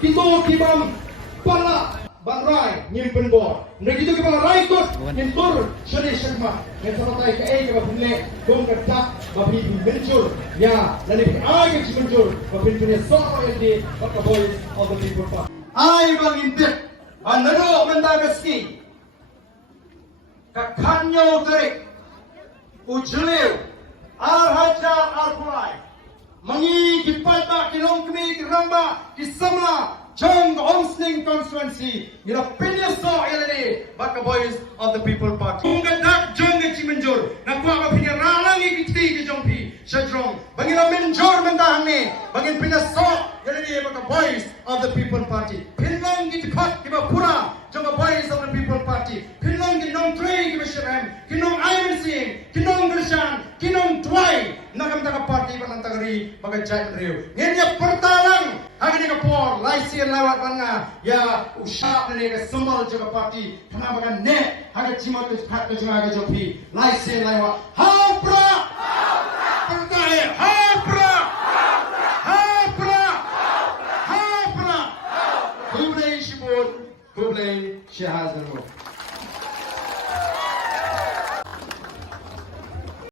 Kita kibam pala bangrai nyimpen bor. Begitu kita raikut nyimtur syari syakma. Yang sama ke ke bapinle gom kerja bapin mencur. Ya, lalu ke mencur bapin punya soal yang the voice of the people part. Ai bang intip anado mendagaski. Kakanyo terik ujleu arhajar arpulai. Mangi kipalta kilong khmih kiramba kisamla Jong Omsning constituency, you know, Pinya saw elene, but the voice of the People Party. Unga dak jong chimenjur, nakwa ka pinya ralangi kiti ki jongpi, shadrong. Bangin na menjur mentahang ni, bangin pinya saw elene, but the voice of the People Party. Pinlang ki tipat ki ba pura, jong the voice of the People Party. Pinlang ki nong trey ki ba shiram, ki nong Ivan Singh, ki nong Gershan, ki nong Twai. Nakam taka party pa ng tagari, mga jay riu. Ngenya pertalang. Hagani ka por, laisi lawat banga, ya usap na ka sumal juga parti, kenapa kan net, haga cima tu pat tu juga haga jopi, laisi lawat, hapra, pertanyaan, hapra, hapra, hapra, kublai shibun, kublai syahazan.